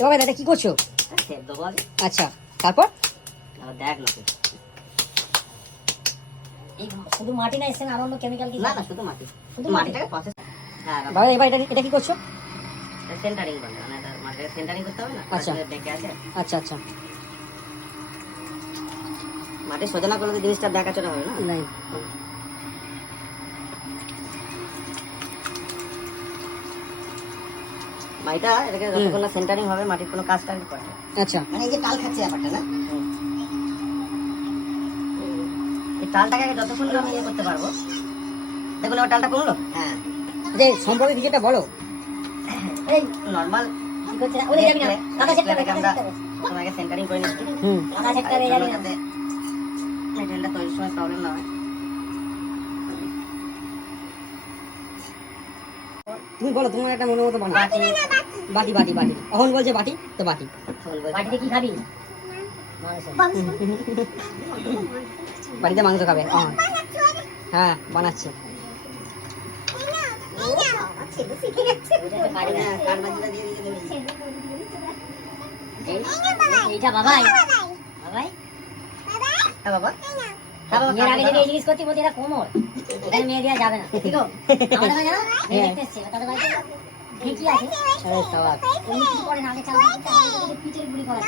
তবে দাদা কি করছ? আচ্ছা তারপর? দেখ না শুধু মাটি না এসছে আর অন্য কেমিক্যাল কি না না শুধু মাটি। শুধু মাটিটাকে প্রসেস হ্যাঁ বাবা। এবার এটা এটা কি করছ? সেন্টারিং বলে মানে এটা মাটিটাকে সেন্টারিং করতে হবে না? আচ্ছা। ডেকে আছে। আচ্ছা আচ্ছা। মাটি সোজা না করলে তো জিনিসটা দেখা চলে হবে না। নাই। মাটিটা এটাকে যতক্ষণ সেন্টারিং হবে মাটির কোনো কাজ টাজ করে। আচ্ছা। মানে এই যে টাল খাচ্ছে ব্যাপারটা না? এই টালটাকে যতক্ষণ আমি ইয়ে করতে পারব দেখুন টালটা কমলো? হ্যাঁ। যে সম্পর্কে বলো। এই নর্মাল সেট আমরা সেন্টারিং করে নিচ্ছি। মেটেরিয়ালটা তৈরির সময় প্রবলেম না হয়। তুমি বলো তোমার একটা মনের মতো বানাও। বাটি বাটি বাটি। অহন বলছে বাটি তো বাটি। বাটিতে কি খাবি? মাংস। বাড়িতে মাংস খাবে হ্যাঁ হ্যাঁ বানাচ্ছে। এইটা বাবাই। বাবাই? হ্যাঁ বাবা। বাবা, বিয়ের আগে যদি এই জিনিস করতে বলতে এটা কোমর। মেয়ে দেওয়া যাবে না। ঠিক আছে আমাদের জানো মেয়ে। দেখতে এসছে তাদের বাড়িতে ঢেকি আছে আগে চাল পিঠের গুলি করা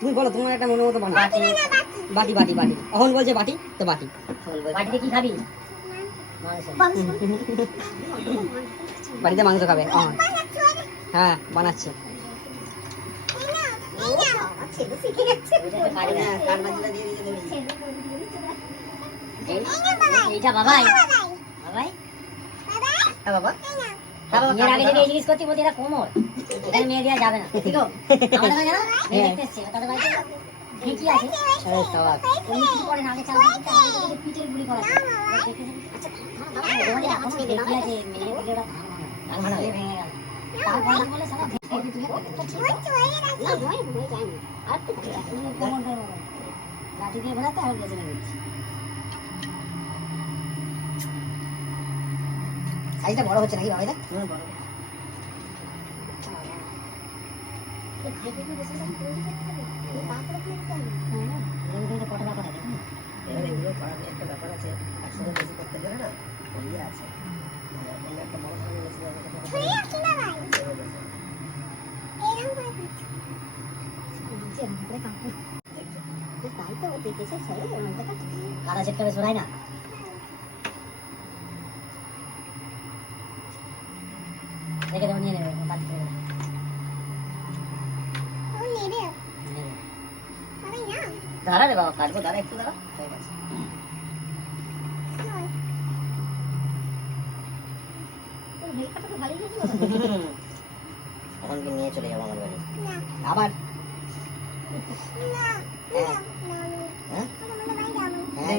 তুমি বলো তোমার একটা মনের মতো বাটি বাটি বাটি এখন বলছে বাটি তো বাটি বাটিতে কি খাবি বাড়িতে মাংস খাবে হ্যাঁ হ্যাঁ বানাচ্ছে হ্যাঁ, দিয়ে। এইটা বাবাই বাবাই হ্যাঁ বাবা হ্যাঁ আগে যদি এই জিনিস করতে বলতে এটা কোমর এখানে মেয়ে দেওয়া যাবে না ঠিক আমাদের বাড়ি জানো মেয়ে দেখতে এসছে তাদের বাড়িতে ঢেকি আছে আরে সবাক এমনি কিছু করে না আগে চাল পিঠের গুলি করা তারপরে বলে সারা লাঠি দিয়ে ঘোরাতে আর গেছে সাইজটা বড় হচ্ছে নাকি বাবা এটা হুম, বড়। দেখুন এবার এগুলো করার একটা ব্যাপার আছে একসাথে বেশি করতে গেলে না ওই আছে। মানে অন্য একটা বড় ধরনের ব্যাপার থাকে। কাদা শোনায় না। দেখে দেবো নিয়ে নেবে কাজ করে দাঁড়া রে বাবা কাটবো দাঁড়া একটু দাঁড়া গেছে। হুম। নিয়ে চলে যাব আমার বাড়ি আবার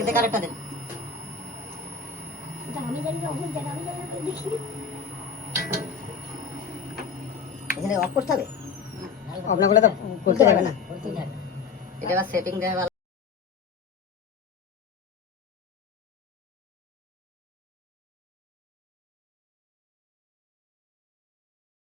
দেখ আরেকটা দেন আমি দেখি এখানে অফ করতে হবে? আপনাগুলো তো করতে পারবে না। এটা সেটিং দেওয়া